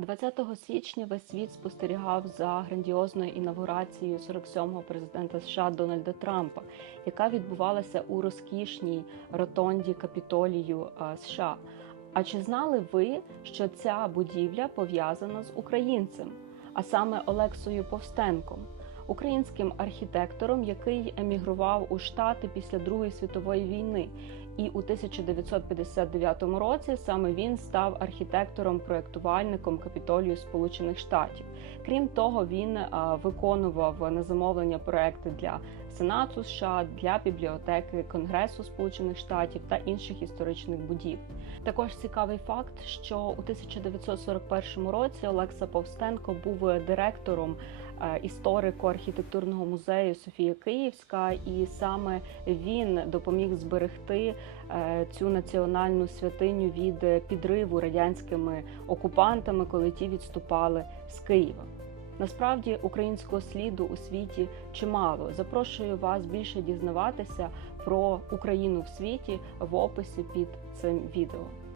20 січня весь світ спостерігав за грандіозною інавгурацією 47-го президента США Дональда Трампа, яка відбувалася у розкішній ротонді Капітолію е, США. А чи знали ви, що ця будівля пов'язана з українцем, а саме Олексою Повстенком, українським архітектором, який емігрував у Штати після Другої світової війни? І у 1959 році саме він став архітектором-проєктувальником Капітолію Сполучених Штатів. Крім того, він виконував на замовлення проекти для Сенату США, для бібліотеки Конгресу Сполучених Штатів та інших історичних будівель. Також цікавий факт, що у 1941 році Олекса Повстенко був директором е, історико-архітектурного музею Софія Київська, і саме він допоміг зберегти е, цю національну святиню від підриву радянськими окупантами, коли ті відступали з Києва. Насправді українського сліду у світі чимало. Запрошую вас більше дізнаватися про Україну в світі в описі під цим відео.